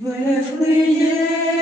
Вифлеєм.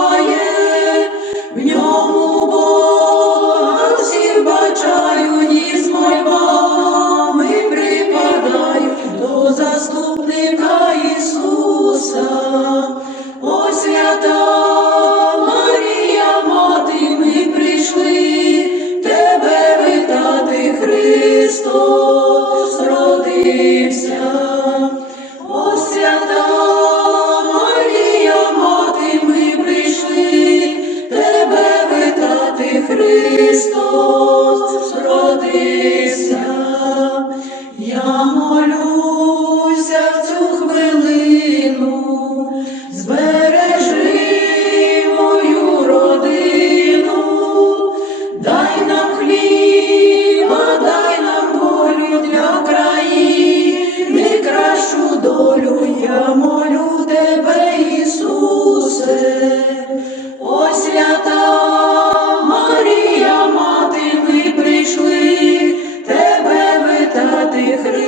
заступника Ісуса, О, свята Марія, мати, ми прийшли тебе витати, Христос родився, О, свята Марія, мати, ми прийшли тебе вітати, Христос родився. Я молю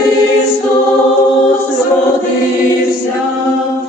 Христос родився.